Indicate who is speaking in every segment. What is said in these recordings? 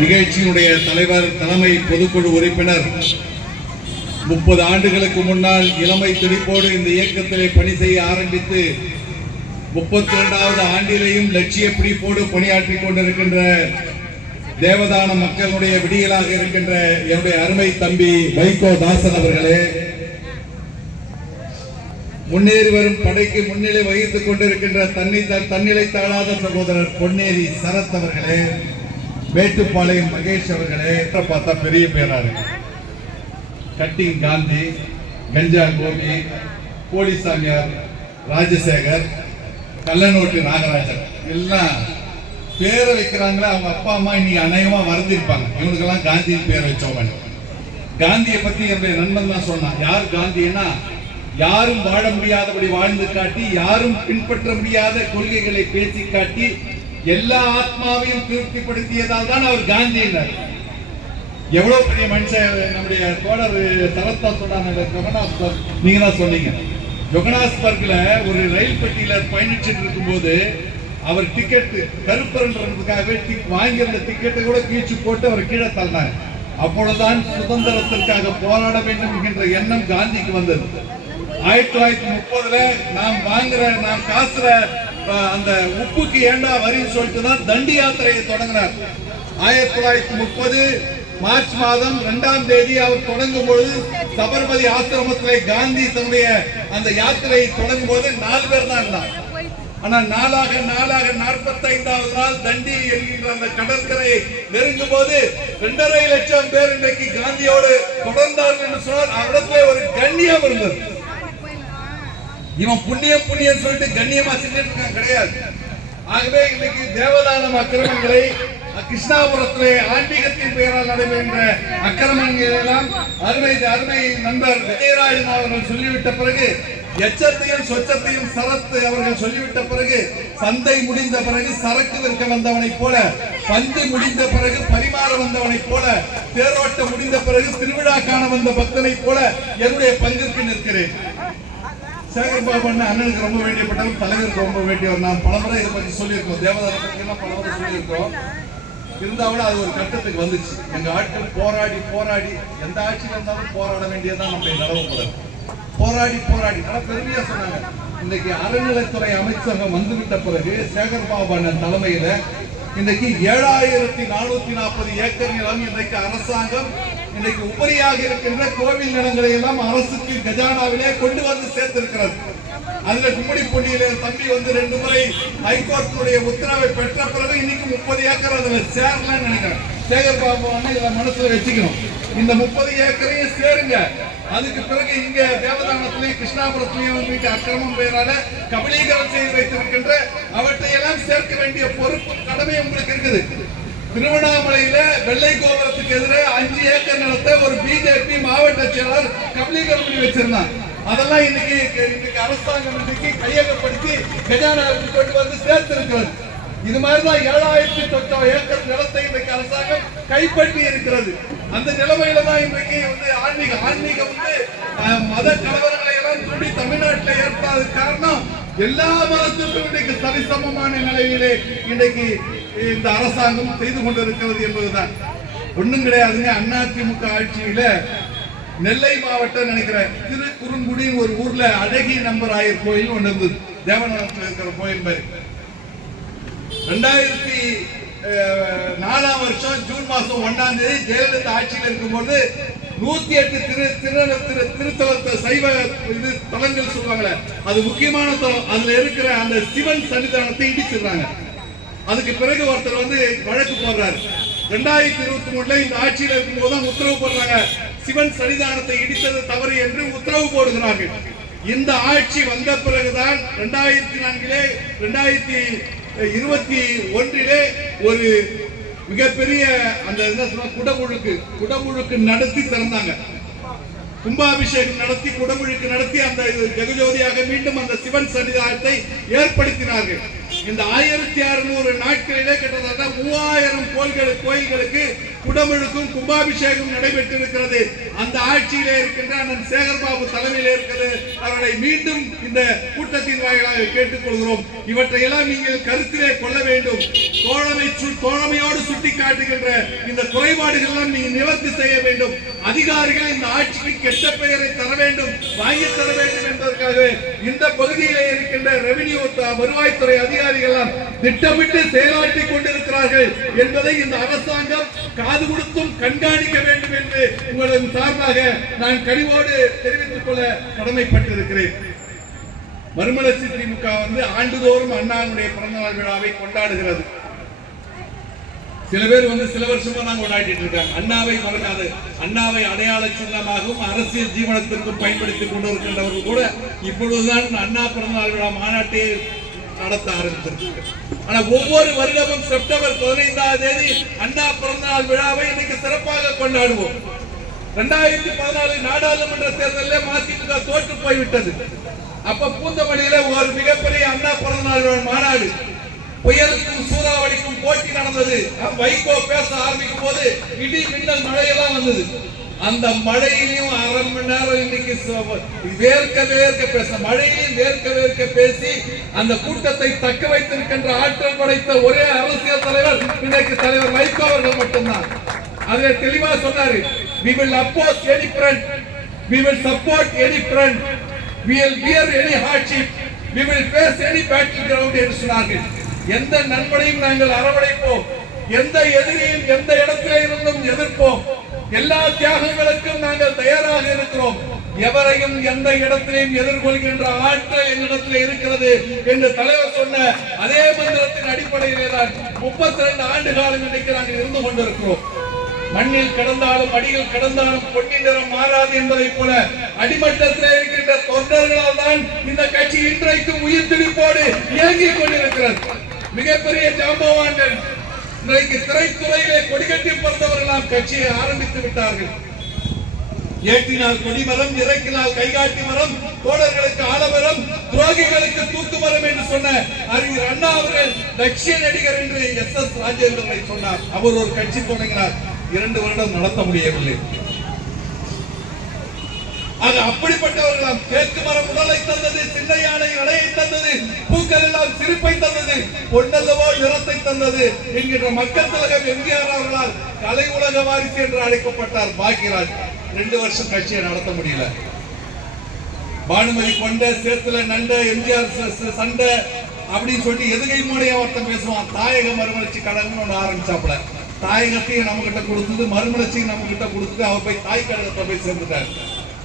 Speaker 1: நிகழ்ச்சியினுடைய தலைவர் தலைமை பொதுக்குழு உறுப்பினர். முப்பது ஆண்டுகளுக்கு முன்னால் இளமை துடிப்போடு இந்த இயக்கத்திலே பணி செய்ய ஆரம்பித்து முப்பத்தி இரண்டாவது ஆண்டிலேயும் லட்சிய பிடிப்போடு பணியாற்றி கொண்டிருக்கின்ற தேவதான மக்களுடைய விடியலாக இருக்கின்ற என்னுடைய அருமை தம்பி வைகோ தாசன் அவர்களே முன்னேறி வரும் படைக்கு முன்னிலை வகித்துக் கொண்டிருக்கின்ற தன்னை தன்னிலை தாழாத சகோதரர் பொன்னேரி சரத் அவர்களே மேட்டுப்பாளையம் மகேஷ் அவர்களே. பார்த்தா பெரிய பேரா இருக்கு. கட்டிங் காந்தி கஞ்சா கோபி போலிசாமியார் ராஜசேகர் கள்ளநோட்டு நாகராஜன். எல்லாம் பேரை வைக்கிறாங்களே அவங்க அப்பா அம்மா இன்னைக்கு அநேகமா வரைஞ்சிருப்பாங்க இவனுக்கெல்லாம் காந்தியின் பேர் வச்சவங்க காந்தியை பத்தி என்னுடைய நண்பன் தான் சொன்னான். யார் காந்தின்னா யாரும் வாழ முடியாதபடி வாழ்ந்து காட்டி யாரும் பின்பற்ற முடியாத கொள்கைகளை பேசி காட்டி எல்லா ஆத்மாவையும் திருப்திப்படுத்தியதால் தான் அவர் காந்தி எவ்வளவு பெரிய மனுஷன் நம்முடைய தோழர் சரத்தா சொன்னாங்க ஜொகனாஸ்பர்க் நீங்க தான் சொன்னீங்க. ஜொகனாஸ்பர்க்ல ஒரு ரயில் பெட்டியில பயணிச்சுட்டு இருக்கும்போது அவர் டிக்கெட் கருப்பரன்றதுக்காகவே டிக் வாங்கியிருந்த டிக்கெட்டை கூட கீழ்ச்சி போட்டு அவர் கீழே தள்ளினார். அப்பொழுதுதான் சுதந்திரத்திற்காக போராட வேண்டும் என்கின்ற எண்ணம் காந்திக்கு வந்தது. ஆயிரத்தி தொள்ளாயிரத்தி முப்பதுல நாம் வாங்குற நாம் காசுற அந்த உப்புக்கு ஏண்டா வரின்னு சொல்லிட்டு தான் தண்டி யாத்திரையை தொடங்கினார். ஆயிரத்தி தொள்ளாயிரத்தி முப்பது மார்ச் மாதம் இரண்டாம் தேதி அவர் தொடங்கும் பொழுது சபர்மதி ஆசிரமத்தில் காந்தி தன்னுடைய அந்த யாத்திரையை தொடங்கும் போது நாலு பேர் தான் இருந்தார் ஆனா நாளாக நாளாக நாற்பத்தி ஐந்தாவது நாள் தண்டி என்கின்ற அந்த கடற்கரையை நெருங்கும் போது இரண்டரை லட்சம் பேர் இன்றைக்கு காந்தியோடு தொடர்ந்தார்கள் என்று சொன்னால் அவரிடத்திலே ஒரு கண்ணியம் இருந்தது. இவன் புண்ணியம் புண்ணியம் சொல்லிட்டு கண்ணியமா செஞ்சிட்டு இருக்கான் கிடையாது. ஆகவே இன்னைக்கு தேவதானம் அக்கிரமங்களை கிருஷ்ணாபுரத்திலே ஆன்மீகத்தின் பெயரால் நடைபெறுகின்ற அக்கிரமங்கள் எல்லாம் அருமை அருமை நண்பர் விஜயராஜன் அவர்கள் சொல்லிவிட்ட பிறகு எச்சத்தையும் சொச்சத்தையும் சரத்து அவர்கள் சொல்லிவிட்ட பிறகு சந்தை முடிந்த பிறகு சரக்கு விற்க வந்தவனை போல பந்து முடிந்த பிறகு பரிமாற வந்தவனைப் போல தேரோட்டம் முடிந்த பிறகு திருவிழா காண வந்த பக்தனை போல என்னுடைய பங்கிற்கு நிற்கிறேன். சேகர் பண்ண அண்ணனுக்கு ரொம்ப வேண்டியப்பட்டவர் தலைவருக்கு ரொம்ப வேண்டியவர். நான் பலமுறை இதை பற்றி சொல்லியிருக்கோம். தேவதான பற்றியெல்லாம் எல்லாம் பலமுறை சொல்லியிருக்கோம். இருந்தாலும் அது ஒரு கட்டத்துக்கு வந்துச்சு. எங்க ஆட்கள் போராடி போராடி எந்த ஆட்சியில் இருந்தாலும் போராட வேண்டியதான் நம்முடைய நிலவு போராடி போராடி. நல்லா பெருமையா சொன்னாங்க. இன்னைக்கு அறநிலைத்துறை அமைச்சகம் வந்துவிட்ட பிறகு சேகர்பாபு அண்ணன் தலைமையில இன்னைக்கு ஏழாயிரத்தி நானூத்தி நாற்பது ஏக்கர் நிலம் இன்றைக்கு அரசாங்கம் இன்னைக்கு உபரியாக இருக்கின்ற கோவில் நிலங்களை எல்லாம் அரசுக்கு கஜானாவிலே கொண்டு வந்து சேர்த்திருக்கிறது. அதுல கும்படி பொன்னியில தம்பி வந்து ரெண்டு முறை ஹைகோர்ட்டுடைய உத்தரவை பெற்ற பிறகு இன்னைக்கு முப்பது ஏக்கர் அதுல சேரலன்னு நினைக்கிறேன். சேகர் பாபு வந்து இதை மனசுல வச்சுக்கணும். இந்த முப்பது ஏக்கரையும் சேருங்க. அதுக்கு பிறகு இங்க தேவதானத்திலையும் கிருஷ்ணாபுரத்திலையும் வீட்டு அக்கிரமம் பெயரால கபலீகரம் செய்து வைத்திருக்கின்ற அவற்றையெல்லாம் சேர்க்க வேண்டிய பொறுப்பு கடமை உங்களுக்கு இருக்குது. திருவண்ணாமலையில வெள்ளை கோபுரத்துக்கு எதிரே அஞ்சு ஏக்கர் நிலத்தை ஒரு பிஜேபி மாவட்ட செயலாளர் கபலீகரம் பண்ணி வச்சிருந்தான் அதெல்லாம் இன்னைக்கு இன்னைக்கு அரசாங்கம் இன்னைக்கு கையகப்படுத்தி கஜானாவுக்கு கொண்டு வந்து சேர்த்திருக்கிறது. இது மாதிரிதான் ஏழாயிரத்தி சொச்சம் ஏக்கர் நிலத்தை இன்றைக்கு அரசாங்கம் கைப்பற்றி இருக்கிறது. அந்த நிலைமையில தான் இன்றைக்கு வந்து ஆன்மீகம் ஆன்மீகம் வந்து மத கலவரங்களை எல்லாம் சொல்லி தமிழ்நாட்டில் ஏற்படாத காரணம் எல்லா மதத்திற்கும் இன்றைக்கு சரிசமமான நிலையிலே இன்றைக்கு இந்த அரசாங்கம் செய்து கொண்டிருக்கிறது என்பதுதான். ஒண்ணும் கிடையாதுங்க அதிமுக ஆட்சியில நெல்லை மாவட்டம் நினைக்கிறேன் திருக்குறுங்குடின்னு ஒரு ஊர்ல அழகி நம்பர் ஆயர் கோயில் ஒண்ணு இருந்தது. தேவநாதத்தில் இருக்கிற கோயில் மாதிரி. ரெண்டாயிரத்தி அஹ், நாலாம் வருஷம் ஜூன் மாசம் ஒன்னாம் தேதி ஜெயலலிதா ஆட்சியில் இருக்கும்போது நூத்தி எட்டு திரு திரு திரு திருத்தலத்தை சைவ இது தலங்கள் சொல்லுவாங்களே அது முக்கியமான தலம். அதுல இருக்கிற அந்த சிவன் சன்னிதானத்தை இடிச்சிடுறாங்க. அதுக்கு பிறகு ஒருத்தர் வந்து வழக்கு போடுறாரு. ரெண்டாயிரத்தி இருபத்தி மூணுல இந்த ஆட்சியில் இருக்கும் தான் உத்தரவு போடுறாங்க. சிவன் சன்னிதானத்தை இடித்தது தவறு என்று உத்தரவு போடுகிறார்கள். இந்த ஆட்சி வந்த பிறகுதான் ரெண்டாயிரத்தி நான்கிலே ரெண்டாயிரத்தி இருபத்தி ஒன்றிலே ஒரு மிகப்பெரிய அந்த என்ன சொல்ல குடமுழுக்கு குடமுழுக்கு நடத்தி திறந்தாங்க. கும்பாபிஷேகம் நடத்தி குடமுழுக்கு நடத்தி அந்த ஜெகஜோதியாக மீண்டும் அந்த சிவன் சன்னிதானத்தை ஏற்படுத்தினார்கள். இந்த ஆயிரத்தி அறுநூறு நாட்களிலே கிட்டத்தட்ட மூவாயிரம் கோள்கள் கோயில்களுக்கு குடமுழுக்கும் கும்பாபிஷேகம் நடைபெற்றிருக்கிறது. அந்த ஆட்சியிலே இருக்கின்ற அண்ணன் சேகர்பாபு தலைமையில் இருக்கிறது. அவர்களை மீண்டும் இந்த கூட்டத்தின் வாயிலாக கேட்டுக்கொள்கிறோம். இவற்றையெல்லாம் நீங்கள் கருத்திலே கொள்ள வேண்டும். தோழமை சு- தோழமையோடு சுட்டி காட்டுகின்ற இந்த குறைபாடுகள் எல்லாம் நீங்கள் நிவர்த்தி செய்ய வேண்டும். அதிகாரிகள் இந்த ஆட்சிக்கு கெட்ட பெயரை தர வேண்டும் வாங்கி தர வேண்டும் என்பதற்காக இந்த பகுதியிலே இருக்கின்ற ரெவென்யூ வருவாய்த்துறை அதிகாரிகள் எல்லாம் திட்டமிட்டு செயலாற்றிக் கொண்டிருக்கிறார்கள் என்பதை இந்த அரசாங்கம் காது கொடுத்தும் கண்காணிக்க வேண்டும் என்று உங்களின் சார்பாக நான் கனிவோடு தெரிவித்துக் கொள்ள கடமைப்பட்டிருக்கிறேன். மறுமலர்ச்சி திமுக வந்து ஆண்டுதோறும் அண்ணாவுடைய பிறந்தநாள் விழாவை கொண்டாடுகிறது. சில பேர் வந்து சில வருஷமா நாங்க கொண்டாடிட்டு இருக்காங்க. அண்ணாவை மறக்காது. அண்ணாவை அடையாள சின்னமாகவும் அரசியல் ஜீவனத்திற்கும் பயன்படுத்தி கொண்டிருக்கின்றவர்கள் கூட இப்பொழுதுதான் அண்ணா பிறந்தநாள் விழா மாநாட்டை நடத்த ஆரம்பித்திருக்கு ஆனா ஒவ்வொரு வருடமும் செப்டம்பர் பதினைந்தாம் தேதி அண்ணா பிறந்தநாள் விழாவை இன்னைக்கு சிறப்பாக கொண்டாடுவோம். ரெண்டாயிரத்தி பதினாலு நாடாளுமன்ற தேர்தலில் மதிமுக தோற்று போய்விட்டது. அப்ப பூந்தமல்லியில ஒரு மிகப்பெரிய அண்ணா பிறந்தநாள் மாநாடு. புயலுக்கும் சூறாவளிக்கும் போட்டி நடந்தது. வைகோ பேச ஆரம்பிக்கும் போது இடி மின்னல் மழையெல்லாம் வந்தது. அந்த மழையிலையும் அரை மணி நேரம் இன்னைக்கு வேர்க்க வேர்க்க பேச மழையிலையும் வேர்க்க வேர்க்க பேசி அந்த கூட்டத்தை தக்க வைத்திருக்கின்ற ஆற்றல் படைத்த ஒரே அரசியல் தலைவர் இன்னைக்கு தலைவர் வைகோ அவர்கள் மட்டும்தான். அதுல தெளிவா சொன்னாரு. We will oppose any front we will support any front we will bear any hardship. We will face any battle ground என்று சொன்னார்கள். எந்த நண்பனையும் நாங்கள் அரவணைப்போம். எந்த எதிரியும் எந்த இடத்திலே இருந்தும் எதிர்ப்போம். எல்லா தியாகங்களுக்கும் நாங்கள் தயாராக இருக்கிறோம். எவரையும் எந்த இடத்திலையும் எதிர்கொள்கின்ற ஆற்றல் என்னிடத்தில் இருக்கிறது என்று தலைவர் சொன்ன அதே மந்திரத்தின் அடிப்படையிலே தான் முப்பத்தி ரெண்டு ஆண்டு காலம் இன்றைக்கு நாங்கள் இருந்து கொண்டிருக்கிறோம். மண்ணில் கிடந்தாலும் அடியில் கிடந்தாலும் பொன்னி நிறம் மாறாது என்பதை போல அடிமட்டத்தில் இருக்கின்ற தொண்டர்களால் தான் இந்த கட்சி இன்றைக்கும் உயிர் துடிப்போடு இயங்கிக் கொண்டிருக்கிறது. மிகப்பெரிய ஜாம்பவான்கள் இன்றைக்கு திரைத்துறையிலே கொடிகட்டி பிறந்தவர்களாம் கட்சியை ஆரம்பித்து விட்டார்கள். ஏற்றினால் கொடிமரம் இறக்கினால் கைகாட்டி மரம் தோழர்களுக்கு ஆலமரம் துரோகிகளுக்கு தூக்கு மரம் என்று சொன்ன அறிஞர் அண்ணா அவர்கள் லட்சிய நடிகர் என்று எஸ் எஸ் ராஜேந்திரனை சொன்னார். அவர் ஒரு கட்சி தொடங்கினார். இரண்டு வருடம் நடத்த முடியவில்லை. ஆக அப்படிப்பட்டவர்களாம் கேக்கு மரம் உடலை தந்தது சின்ன யானை நடையை தந்தது பூக்கள் எல்லாம் சிரிப்பை தந்தது பொன்னல்லவோ நிறத்தை தந்தது என்கின்ற மக்கள் திலகம் எம்ஜிஆர் அவர்களால் கலை உலக வாரிசு என்று அழைக்கப்பட்டார் பாக்யராஜ் ரெண்டு வருஷம் கட்சியை நடத்த முடியல. பானுமதி கொண்ட சேத்துல நண்ட எம்ஜிஆர் சண்டை அப்படின்னு சொல்லி எதுகை மூலையா ஒருத்தன் பேசுவான். தாயக மறுமலர்ச்சி கழகம்னு ஒண்ணு ஆரம்பிச்சாப்புல. தாயகத்தையும் நம்ம கிட்ட கொடுத்தது மறுமலர்ச்சியும் நம்ம கிட்ட கொடுத்தது அவர் போய் தாய் கழகத்தை போய் சேர்ந்துட்டார்.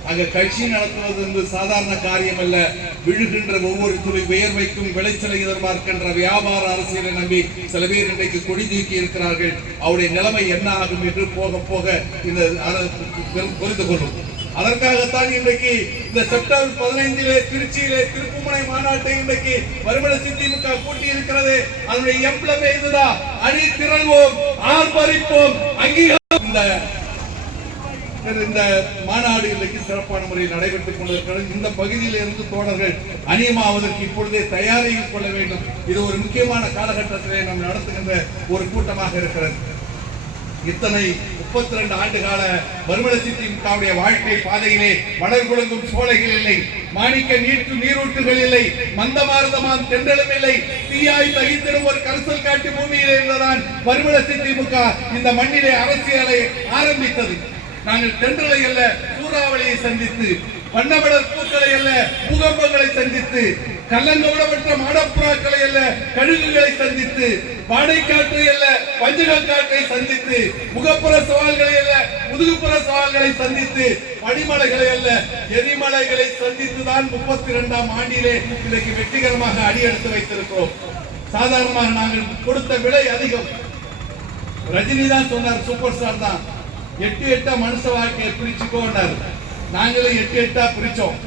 Speaker 1: அங்க கட்சி நடத்துவது என்று சாதாரண காரியம் அல்ல விழுகின்ற ஒவ்வொரு துளி வியர்வைக்கும் விளைச்சலை எதிர்பார்க்கின்ற வியாபார அரசியலை நம்பி சில பேர் இன்றைக்கு கொடி தூக்கி இருக்கிறார்கள். அவருடைய நிலைமை என்ன ஆகும் என்று போக போக இந்த புரிந்து கொள்ளும். அதற்காகத்தான் இன்றைக்கு இந்த செப்டம்பர் பதினைந்திலே திருச்சியிலே திருப்புமுனை மாநாட்டை இன்றைக்கு மறுமலர்ச்சி திமுக கூட்டி இருக்கிறது அதனுடைய எம்பளமே இதுதான். அணி திரள்வோம் ஆர்ப்பரிப்போம் அங்கீகாரம் இந்த இந்த மாநாடு இன்றைக்கு சிறப்பான முறையில் நடைபெற்றுக் கொண்டிருக்கிறது. இந்த பகுதியிலிருந்து தோழர்கள் அணியமாவதற்கு இப்பொழுதே தயாரித்துக் கொள்ள வேண்டும். இது ஒரு முக்கியமான காலகட்டத்திலே நாம் நடத்துகின்ற ஒரு கூட்டமாக இருக்கிறது. இத்தனை முப்பத்தி ரெண்டு ஆண்டு கால மறுமலர்ச்சி திமுகவுடைய வாழ்க்கை பாதையிலே வளர் குழங்கும் சோலைகள் இல்லை. மாணிக்க நீட்டு நீரூற்றுகள் இல்லை. மந்தமார்தமாம் தென்றலும் இல்லை. தீயாய் தகித்திடும் ஒரு கரிசல் காட்டு பூமியிலே இருந்ததான் மறுமலர்ச்சி திமுக இந்த மண்ணிலே அரசியலை ஆரம்பித்தது. நாங்கள் தென்றலை அல்ல சூறாவளியை சந்தித்து வண்ணமலர் பூக்களை அல்ல பூகம்பங்களை சந்தித்து கல்லங்கோடப்பட்ட மாடப்புறாக்களை அல்ல கழுகுகளை சந்தித்து வாடைக்காற்றை அல்ல பஞ்சுகள் காற்றை சந்தித்து முகப்புற சவால்களை அல்ல முதுகுப்புற சவால்களை சந்தித்து பனிமலைகளை அல்ல எரிமலைகளை சந்தித்து தான் முப்பத்தி இரண்டாம் ஆண்டிலே இன்றைக்கு வெற்றிகரமாக அடியெடுத்து வைத்திருக்கிறோம். சாதாரணமாக நாங்கள் கொடுத்த விலை அதிகம். ரஜினி தான் சொன்னார் சூப்பர் ஸ்டார் தான். எட்டு எட்டா மனுஷ வாழ்க்கையை பிரிச்சுக்கோன்னாரு நாங்களும் எட்டு எட்டா பிரிச்சோம்.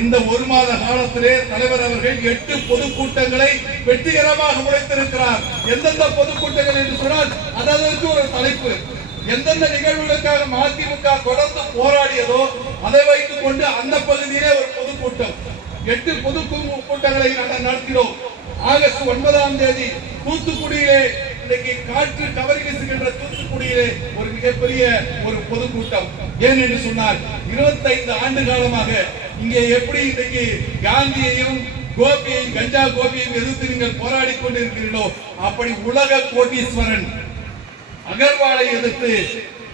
Speaker 1: இந்த ஒரு மாத காலத்திலே தலைவர் அவர்கள் எட்டு பொதுக்கூட்டங்களை வெற்றிகரமாக உழைத்திருக்கிறார் எந்தெந்த பொதுக்கூட்டங்கள் என்று சொன்னால் அதற்கு ஒரு தலைப்பு. எந்தெந்த நிகழ்வுகளுக்காக மதிமுக தொடர்ந்து போராடியதோ அதை வைத்துக் கொண்டு அந்த பகுதியிலே ஒரு பொதுக்கூட்டம். எட்டு பொது கூட்டங்களை நாங்கள் நடத்தினோம். ஆகஸ்ட் ஒன்பதாம் தேதி தூத்துக்குடியிலே இன்னைக்கு காற்று தவறி வீசுகின்ற தூத்துக்குடியிலே ஒரு மிகப்பெரிய ஒரு பொதுக்கூட்டம். ஏன் என்று சொன்னார் 25 ஆண்டு காலமாக இங்கே எப்படி இன்றைக்கு காந்தியையும் கோபியையும் கஞ்சா கோபியையும் எதிர்த்து நீங்கள் போராடி கொண்டிருக்கிறீர்களோ அப்படி உலக கோட்டீஸ்வரன் அகர்வாலை எதிர்த்து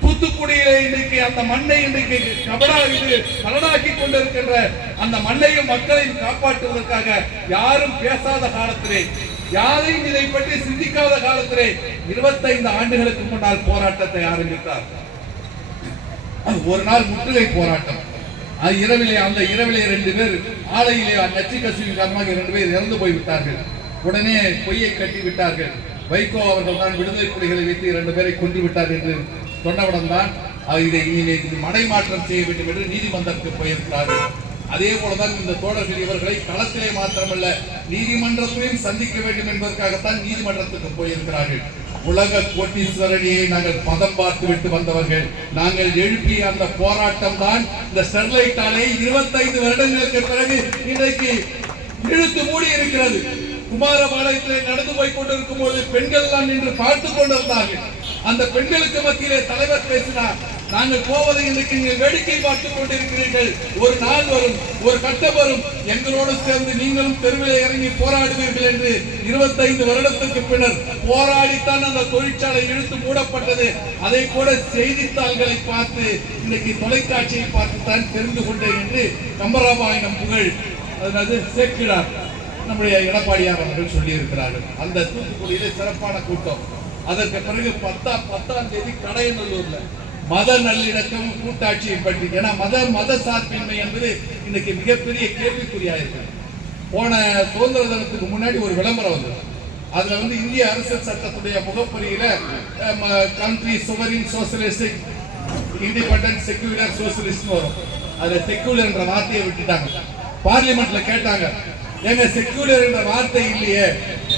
Speaker 1: தூத்துக்குடியிலே இன்னைக்கு அந்த மண்ணை இன்னைக்கு கபடா இது கலடாக்கி கொண்டிருக்கின்ற அந்த மண்ணையும் மக்களையும் காப்பாற்றுவதற்காக யாரும் பேசாத காலத்திலே யாரையும் இதை பற்றி சிந்திக்காத காலத்திலே 25 ஆண்டுகளுக்கு முன்னால் போராட்டத்தை ஆரம்பித்தார். ஒரு நாள் முற்றுகை போராட்டம். அது இரவிலே அந்த இரவிலே ரெண்டு பேர் ஆலையிலே நச்சு கசிவின் காரணமாக இரண்டு பேர் இறந்து போய் விட்டார்கள் உடனே பொய்யை கட்டி விட்டார்கள். வைகோ அவர்கள் தான் விடுதலை புலிகளை வைத்து இரண்டு பேரை கொன்று விட்டார் என்று சொன்னவுடன் தான் அவர் இதை இனிமே இது மடைமாற்றம் செய்ய வேண்டும் என்று நீதிமன்றத்துக்கு போயிருக்கிறார்கள். அதே போலதான் இந்த தோழர்கள் இவர்களை களத்திலே மாத்திரமல்ல நீதிமன்றத்திலையும் சந்திக்க வேண்டும் என்பதற்காகத்தான் நீதிமன்றத்துக்கு போயிருக்கிறார்கள். உலக கோட்டீஸ்வரனியை நாங்கள் பதம் பார்த்து விட்டு வந்தவர்கள். நாங்கள் எழுப்பிய அந்த போராட்டம் தான் இந்த ஸ்டெர்லைட் ஆலை இருபத்தைந்து வருடங்களுக்கு பிறகு இன்றைக்கு இழுத்து மூடி இருக்கிறது. குமாரபாளையத்தில் நடந்து போய் கொண்டிருக்கும் போது பெண்கள் எல்லாம் நின்று பார்த்து கொண்டிருந்தார்கள். அந்த பெண்களுக்கு மத்தியிலே தலைவர் பேசினார். நாங்கள் போவதை இன்றைக்கு நீங்கள் வேடிக்கை பார்த்துக் கொண்டிருக்கிறீர்கள். ஒரு நாள் வரும் ஒரு கட்டம் வரும். எங்களோடு சேர்ந்து நீங்களும் தெருவில் இறங்கி போராடுவீர்கள் என்று 25 வருடத்துக்கு பின்னர் போராடித்தான் அந்த தொழிற்சாலை இழுத்து மூடப்பட்டது. அதை கூட செய்தித்தாள்களை பார்த்து இன்னைக்கு தொலைக்காட்சியை பார்த்துத்தான் தெரிந்து கொண்டேன் என்று கம்பராமாயணம் புகழ் அதாவது சேர்க்கிறார் நம்முடைய எடப்பாடியார் அவர்கள் சொல்லியிருக்கிறார்கள். அந்த தூத்துக்குடியிலே சிறப்பான கூட்டம். அதற்கு பிறகு பத்தா பத்தாம் தேதி கடையநல்லூர்ல. மத நல்லிணக்கம் கூட்டாட்சியை பற்றி. ஏன்னா மத மத சார்பின்மை என்பது இன்னைக்கு மிகப்பெரிய கேள்விக்குறியா இருக்கு போன சுதந்திர தினத்துக்கு முன்னாடி ஒரு விளம்பரம் வந்தது. அதுல வந்து இந்திய அரசியல் சட்டத்துடைய முகப்பரியில country sovereign socialistic independent secular socialist வரும். அதுல செக்யூலர் என்ற வார்த்தையை விட்டுட்டாங்க. பார்லிமெண்ட்ல கேட்டாங்க ஏங்க செக்யூலர் என்ற வார்த்தை இல்லையே.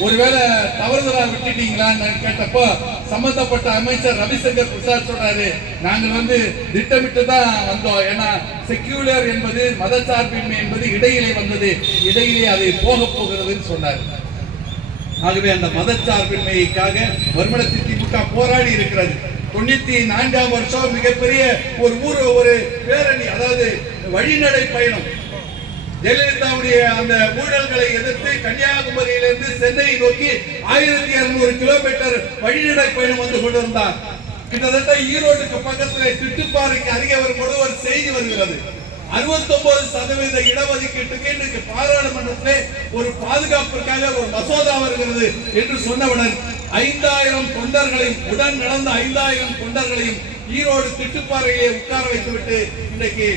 Speaker 1: ஒருவேளை தவறுதலா விட்டுட்டீங்களான்னு கேட்டப்போ சம்பந்தப்பட்ட அமைச்சர் ரவிசங்கர் பிரசாத் சொல்றாரு நாங்கள் வந்து திட்டமிட்டு தான் வந்தோம். ஏன்னா செக்யூலர் என்பது மதச்சார்பின்மை என்பது இடையிலே வந்தது. இடையிலே அது போக போகிறதுன்னு சொன்னார். ஆகவே அந்த மதச்சார்பின்மைக்காக வருமணத்தி திமுக போராடி இருக்கிறது. தொண்ணூத்தி நான்காம் வருஷம் மிகப்பெரிய ஒரு ஊர் ஒரு பேரணி அதாவது வழிநடை பயணம். ஜெயலலிதாவுடைய அந்த ஊழல்களை எதிர்த்து கன்னியாகுமரியிலிருந்து சென்னையை நோக்கி ஆயிரத்தி இருநூறு கிலோமீட்டர் வழிநடை பயணம் வந்து கொண்டிருந்தார். கிட்டத்தட்ட ஈரோட்டுக்கு பக்கத்துல திட்டுப்பாறைக்கு அருகே வரும்போது ஒரு செய்தி வருகிறது. 69% சதவீத இடஒதுக்கீட்டுக்கு இன்றைக்கு பாராளுமன்றத்திலே ஒரு பாதுகாப்பிற்காக ஒரு மசோதா வருகிறது என்று சொன்னவுடன் ஐந்தாயிரம் தொண்டர்களையும் உடன் நடந்த ஐந்தாயிரம் தொண்டர்களையும் ஈரோடு திட்டுப்பாறையை உட்கார வைத்துவிட்டு இன்றைக்கு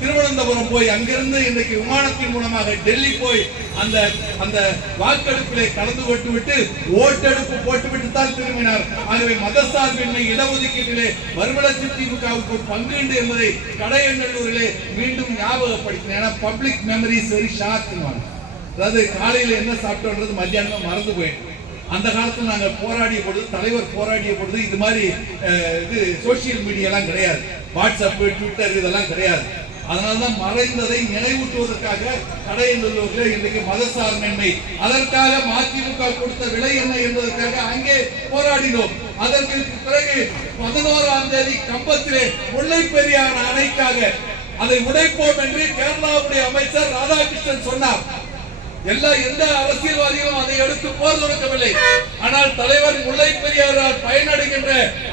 Speaker 1: திருவனந்தபுரம் போய் அங்கிருந்து இன்றைக்கு விமானத்தின் மூலமாக டெல்லி போய் அந்த அந்த வாக்கெடுப்பிலே கலந்து கொண்டு விட்டு ஓட்டெடுப்பு போட்டுவிட்டு தான் திரும்பினார். ஆகவே மதசார்பின்மை இடஒதுக்கீட்டிலே மறுமலர்ச்சி திமுகவுக்கு ஒரு பங்கு உண்டு என்பதை கடையநல்லூரிலே மீண்டும் ஞாபகப்படுத்தினேன். ஏன்னா பப்ளிக் மெமரிஸ் வெரி ஷார்ட் அதாவது காலையில என்ன சாப்பிட்டோன்றது மத்தியானம் மறந்து போயிட்டு அந்த காலத்தில் நாங்கள் போராடிய பொழுது தலைவர் போராடிய பொழுது இது மாதிரி இது சோசியல் மீடியாலாம் கிடையாது. வாட்ஸ்அப் ட்விட்டர் இதெல்லாம் கிடையாது. அதனால்தான் மறைந்ததை நினைவூட்டுவதற்காக கடையநல்லூரில் இன்றைக்கு மதசார்பின்மை அதற்காக மதிமுக கொடுத்த விலை என்ன என்பதற்காக அங்கே போராடினோம். அதற்கு பிறகு பதினோராம் தேதி கம்பத்திலே முல்லை பெரியார் அணைக்காக அதை உடைப்போம் என்று கேரளாவுடைய அமைச்சர் ராதாகிருஷ்ணன் சொன்னார். எல்லா எந்த அரசியல்வாதிகளும் அதை எடுத்து போர் தொடுக்கவில்லை. ஆனால் தலைவர் முல்லை பெரியாரால் பயனடைகின்ற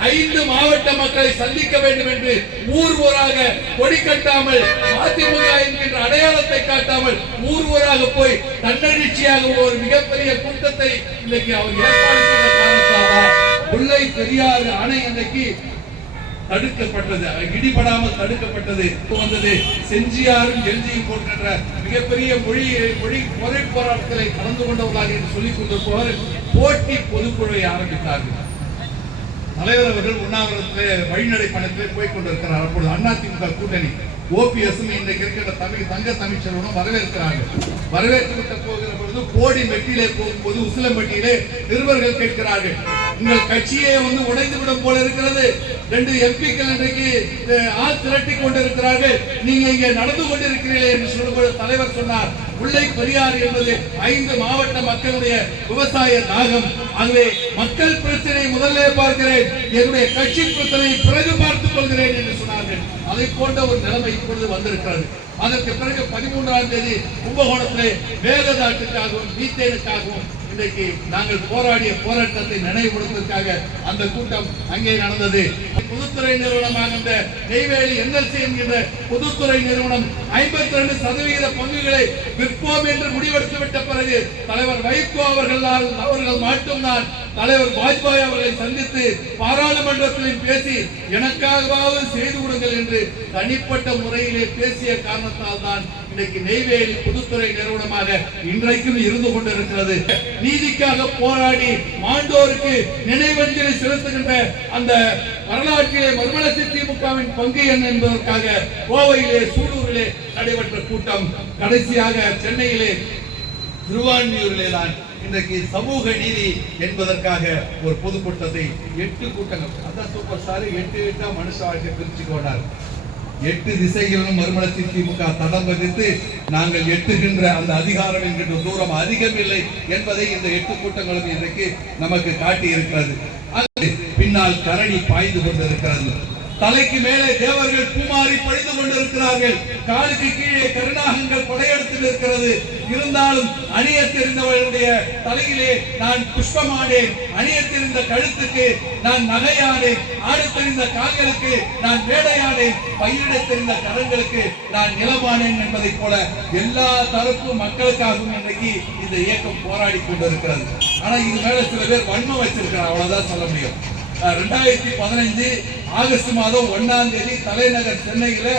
Speaker 1: ஐந்து மாவட்ட மக்களை சந்திக்க வேண்டும் என்று ஊர் ஊராக கொடி கட்டாமல் அதிமுக என்கின்ற அடையாளத்தை காட்டாமல் ஊர் ஊராக போய் தன்னெழுச்சியாக ஒரு மிகப்பெரிய கூட்டத்தை இன்னைக்கு அவர் ஏற்பாடு செய்த காரணத்தால் முல்லை பெரியாறு அணை அன்னைக்கு தடுக்கப்பட்டது. இடிபடாமல் தடுக்கப்பட்டது. வந்தது செஞ்சியாரும் எல்ஜியும் போன்ற மிகப்பெரிய மொழி மொழி முறை போராட்டத்திலே கலந்து கொண்டவர்களாக என்று சொல்லிக் கொண்டிருப்பவர் போட்டி பொதுக்குழுவை ஆரம்பித்தார்கள். தலைவர் அவர்கள் உண்ணாவிரத்திலே வழிநடை பணத்திலே போய் கொண்டிருக்கிறார். அப்பொழுது அதிமுக கூட்டணி ஓபிஎஸ் இன்றைக்கு இருக்கிற தமிழ் தங்க தமிழ்ச்செல்வனும் வரவேற்கிறார்கள். வரவேற்று விட்டு போகிற பொழுது கோடி மெட்டியிலே போகும்போது உசிலம்பட்டியிலே நிருபர்கள் கேட்கிறார்கள். உங்கள் கட்சியை வந்து உடைந்துவிடும் போல இருக்கிறது. ரெண்டு எம்பிக்கள் இன்றைக்கு ஆள் திரட்டி கொண்டிருக்கிறார்கள். நீங்க இங்கே நடந்து கொண்டிருக்கிறீர்களே என்று சொல்லும்போது தலைவர் சொன்னார். முல்லை பெரியார் என்பது ஐந்து மாவட்ட மக்களுடைய விவசாய தாகம். ஆகவே மக்கள் பிரச்சனை முதல்ல பார்க்கிறேன். என்னுடைய கட்சி பிரச்சனை பிறகு பார்த்துக் கொள்கிறேன் என்று சொன்னார்கள். அதை போன்ற ஒரு நிலைமை இப்பொழுது வந்திருக்கிறது. அதற்கு பிறகு பதிமூன்றாம் தேதி கும்பகோணத்திலே வேகதாட்டுக்காகவும் மீத்தேனுக்காகவும் இன்றைக்கு நாங்கள் போராடிய போராட்டத்தை நினைவுபடுத்துவதற்காக அந்த கூட்டம் அங்கே நடந்தது. பொதுத்துறை நிறுவனமாக இந்த நெய்வேலி என்எல்சி என்கின்ற பொதுத்துறை நிறுவனம் ஐம்பத்தி ரெண்டு சதவீத பங்குகளை விற்போம் என்று முடிவெடுத்து விட்ட பிறகு தலைவர் வைகோ அவர்களால் அவர்கள் மட்டும்தான் தலைவர் வாஜ்பாய் அவர்களை சந்தித்து பாராளுமன்றத்திலும் பேசி எனக்காகவாவது செய்து கொடுங்கள் என்று தனிப்பட்ட முறையிலே பேசிய காரணத்தால் தான் இன்னைக்கு நெய்வேலி பொதுத்துறை நிறுவனமாக இன்றைக்கும் இருந்து கொண்டிருக்கிறது. நீதிக்காக போராடி மாண்டோருக்கு நினைவஞ்சலி செலுத்துகின்ற அந்த வரலாற்றிலே மறுமலர்ச்சி திமுகவின் பங்கு என்ன என்பதற்காக கோவையிலே சூலூரிலே நடைபெற்ற கூட்டம் கடைசியாக சென்னையிலே திருவான்மியூரிலே தான் இன்றைக்கு சமூக நீதி என்பதற்காக ஒரு பொதுக்கூட்டத்தை எட்டு கூட்டங்கள். அதான் சூப்பர் ஸ்டார் எட்டு எட்டா மனுஷ வாழ்க்கை பிரிச்சு கொண்டார். எட்டு திசைகளிலும் மறுமலர்ச்சி திமுக தடம் பதித்து நாங்கள் எட்டுகின்ற அந்த அதிகாரம் என்கின்ற தூரம் அதிகம் இல்லை என்பதை இந்த எட்டு கூட்டங்களும் இன்றைக்கு நமக்கு காட்டி இருக்கிறது பின்னால் கரணி பாய்ந்து கொண்டிருக்கிறது. தலைக்கு மேலே தேவர்கள் பூமாரி பழிந்து கொண்டிருக்கிறார்கள். காலுக்கு கீழே கருணாகங்கள் படையெடுத்து இருக்கிறது இருந்தாலும் அணிய தெரிந்தவர்களுடைய தலையிலே நான் புஷ்பமானேன். அணிய தெரிந்த கழுத்துக்கு நான் நகையானேன். ஆடு தெரிந்த கால்களுக்கு நான் வேடையானேன் பயிரிட தெரிந்த கரங்களுக்கு நான் நிலமானேன் என்பதைப் போல எல்லா தரப்பு மக்களுக்காகவும் இன்றைக்கு இந்த இயக்கம் போராடி கொண்டிருக்கிறது. ஆனா இது மேல சில பேர் வன்மம் வச்சிருக்கிறார் அவ்வளவுதான் சொல்ல முடியும். ரெண்டாயிரத்தி பதினைஞ்சு ஆகஸ்ட் மாதம் ஒன்னாம் தேதி தலைநகர் சென்னையில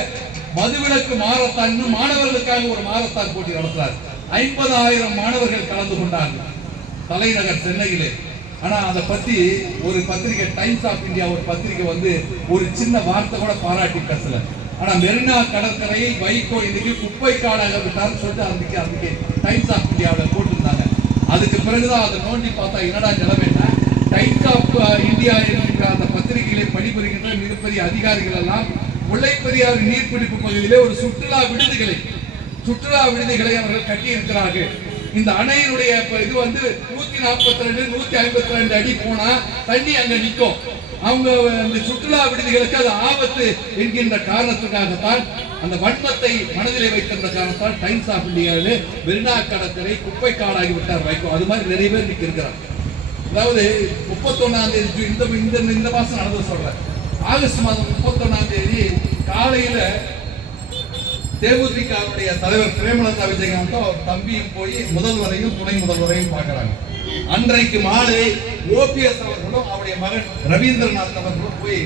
Speaker 1: மதுவிலக்கு மாரத்தான் மாணவர்களுக்காக ஒரு மாரத்தான் போட்டி நடத்துறார். ஐம்பதாயிரம் மாணவர்கள் கலந்து கொண்டார்கள் தலைநகர் சென்னையிலே. ஆனா அதை பத்தி ஒரு பத்திரிகை டைம்ஸ் ஆஃப் இந்தியா ஒரு பத்திரிகை வந்து ஒரு சின்ன வார்த்தை கூட பாராட்டி பேசல. ஆனா மெரினா கடற்கரையை வைகோ இன்னைக்கு குப்பை காடாக விட்டார்னு சொல்லிட்டு அன்னைக்கு அன்னைக்கு டைம்ஸ் ஆஃப் இந்தியாவில் போட்டிருந்தாங்க. அதுக்கு பிறகுதான் அதை நோண்டி பார்த்தா என்னடா நிலைமை? டைம்ஸ் ஆஃப் இந்தியா என்கின்ற அந்த பத்திரிகைகளை பணிபுரிகின்ற மிகப்பெரிய அதிகாரிகள் எல்லாம் முல்லைப்பெரியார் நீர்பிடிப்பு பகுதியிலே ஒரு சுற்றுலா விடுதிகளை சுற்றுலா விடுதிகளை அவர்கள் கட்டியிருக்கிறார்கள். இந்த அணையினுடைய இது வந்து நூத்தி நாற்பத்தி ரெண்டு நூத்தி ஐம்பத்தி ரெண்டு அடி போனா தண்ணி அங்க நிற்கும் அவங்க அந்த சுற்றுலா விடுதிகளுக்கு அது ஆபத்து என்கின்ற காரணத்துக்காகத்தான் அந்த வன்மத்தை மனதிலே வைக்கின்ற காரணத்தால் டைம்ஸ் ஆஃப் இந்தியாவிலே மெரினா கடற்கரை குப்பை காடாகி விட்டார் வைக்கும் அது மாதிரி நிறைய பேர் இன்னைக்கு அதாவது முப்பத்தொன்னாம் தேதி இந்த இந்த இந்த மாசம் நடந்து சொல்றேன். ஆகஸ்ட் மாதம் முப்பத்தொன்னாம் தேதி காலையில தேமுதிகாவுடைய தலைவர் பிரேமலதா விஜயகாந்த் அவர் தம்பியும் போய் முதல்வரையும் துணை முதல்வரையும் பார்க்குறாங்க. அன்றைக்கு மாலை ஓபிஎஸ் அவர்களும் அவருடைய மகன் ரவீந்திரநாத் அவர்களும் போய்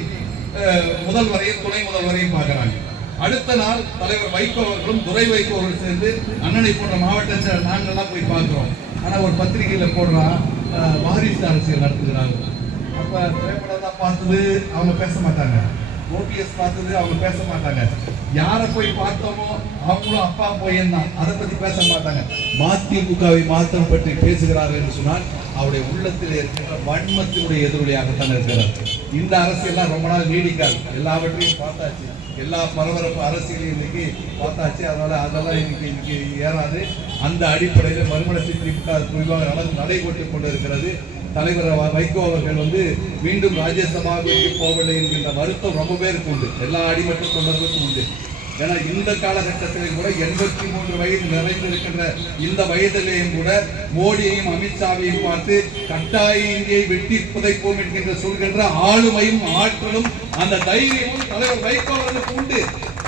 Speaker 1: அஹ், முதல்வரையும் துணை முதல்வரையும் பார்க்குறாங்க. அடுத்த நாள் தலைவர் வைகோ அவர்களும் துரை வைகோ அவர்கள் சேர்ந்து அண்ணனை போன்ற மாவட்ட நாங்கள்லாம் போய் பார்க்கிறோம். ஆனால் ஒரு பத்திரிகையில் போடுறான். வாரிசு அரசியல் நடத்துகிறாங்க. அப்ப தான் பார்த்தது அவங்க பேச மாட்டாங்க. ஓபிஎஸ் பார்த்தது அவங்க பேச மாட்டாங்க. யாரை போய் பார்த்தோமோ அவங்களும் அப்பா போய் தான். அதை பத்தி பேச மாட்டாங்க. மதிமுகவை மாத்திரம் பற்றி பேசுகிறார்கள் என்று சொன்னால் அவருடைய உள்ளத்தில் இருக்கின்ற வன்மத்தினுடைய எதிரொலியாகத்தான் இருக்கிறார். இந்த அரசியல்லாம் ரொம்ப நாள் நீடிக்காது. எல்லாவற்றையும் பார்த்தாச்சு. எல்லா பரபரப்பு அரசியலையும் இன்னைக்கு பார்த்தாச்சு. அதனால அதெல்லாம் இன்னைக்கு இன்னைக்கு ஏறாது. அந்த அடிப்படையில் மறுமலர்ச்சி திமுக குறிப்பாக நடந்து நடைபெற்றுக் கொண்டிருக்கிறது. தலைவர் வைகோ அவர்கள் வந்து மீண்டும் ராஜ்யசபாவுக்கு போகவில்லை என்கின்ற வருத்தம் ரொம்ப பேருக்கு உண்டு. எல்லா அடிமட்ட தொண்டர்களுக்கும் உண்டு. ஏன்னா இந்த காலகட்டத்திலும் கூட எண்பத்தி மூன்று வயது நிறைந்திருக்கின்ற இந்த வயதிலேயும் கூட மோடியையும் அமித்ஷாவையும் பார்த்து கட்டாய இந்தியை வெட்டி புதைப்போம் என்கின்ற சொல்கின்ற ஆளுமையும் ஆற்றலும் அந்த தைரியமும் தலைவர் வைகோ அவர்களுக்கு உண்டு.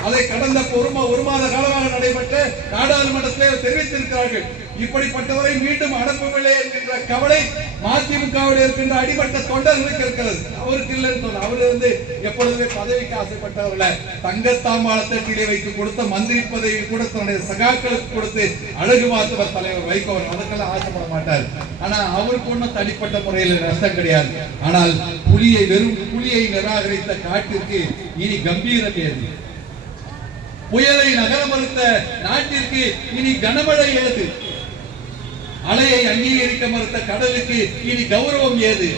Speaker 1: அதை கடந்த ஒரு ஒரு மாத காலமாக நடைபெற்ற நாடாளுமன்றத்தில் தெரிவித்திருக்கிறார்கள். இப்படிப்பட்டவரை மீண்டும் அனுப்பவில்லை என்கின்ற கவலை மதிமுகவில் இருக்கின்ற அடிபட்ட தொண்டர்களுக்கு இருக்கிறது. அவருக்கு இல்லைன்னு சொல்ல அவர் வந்து எப்பொழுதுமே பதவிக்கு ஆசைப்பட்டவர்கள தங்கத்தாம்பாளத்தட்டிலே வைத்து கொடுத்த மந்திரி பதவி கூட தன்னுடைய சகாக்களுக்கு கொடுத்து அழகு பார்த்தவர் தலைவர் வைகோர் அதற்கெல்லாம் அதுக்கெல்லாம் ஆசைப்பட மாட்டார். ஆனா அவருக்கு ஒன்றும் தனிப்பட்ட முறையில் நஷ்டம் கிடையாது. ஆனால் புலியை வெறும் புலியை நிராகரித்த காட்டிற்கு இனி கம்பீரம் ஏது புயலை நகரமறுத்த நாட்டிற்கு இனி கனமழை ஏது? அலையை அங்கீகரிக்க மறுத்த கடலுக்கு இனி கௌரவம் ஏது?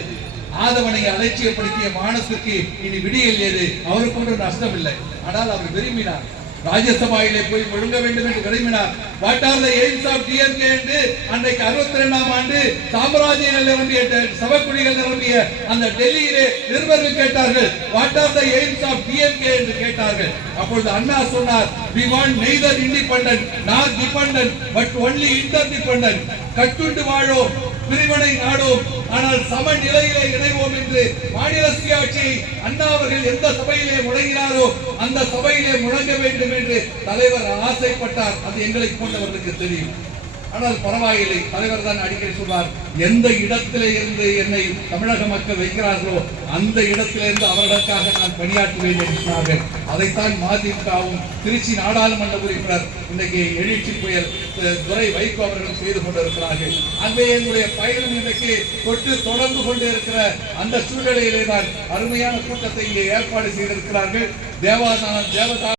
Speaker 1: ஆதவனை அலட்சியப்படுத்திய மானத்துக்கு இனி விடியல் ஏது? அவருக்கு ஒன்றும் நஷ்டம் இல்லை ஆனால் அவர் விரும்பினார். ராஜ்யசபாயிலே போய் ஒழுங்க வேண்டும் என்று விரும்பினார். What are the aims of DMK என்று அன்றைக்கு அறுபத்தி ரெண்டாம் ஆண்டு சாம்ராஜ்ய நிரம்பிய டெ- சபக்குடிகள் நிரம்பிய அந்த டெல்லியிலே நிருபர்கள் கேட்டார்கள். What are the aims of DMK என்று கேட்டார்கள். அப்பொழுது அண்ணா சொன்னார் we want neither independent not dependent but only inter dependent கட்டுண்டு வாழோம். பிரிவினை நாடும். ஆனால் சம நிலையிலே இணைவோம் என்று மாநில சுயாட்சியை அண்ணா அவர்கள் எந்த சபையிலே முழங்கினாரோ அந்த சபையிலே முழங்க வேண்டும் என்று தலைவர் ஆசைப்பட்டார். அது எங்களை போன்றவர்களுக்கு தெரியும். ஆனால் பரவாயில்லை. தலைவர் தான் அடிக்கடி சொல்வார் எந்த இடத்திலே இருந்து என்னை தமிழக மக்கள் வைக்கிறார்களோ அந்த இடத்திலிருந்து அவர்களுக்காக நான் பணியாற்றுவேன் என்று சொன்னார்கள். அதைத்தான் மதிமுகவும் திருச்சி நாடாளுமன்ற உறுப்பினர் இன்னைக்கு எழுச்சி புயல் துறை வைகோ அவர்கள் செய்து கொண்டிருக்கிறார்கள். அங்கே என்னுடைய பயணம் இன்றைக்கு தொட்டு தொடர்ந்து கொண்டு இருக்கிற அந்த சூழ்நிலையிலே தான் அருமையான கூட்டத்தை இங்கே ஏற்பாடு செய்திருக்கிறார்கள். தேவாதான தேவதா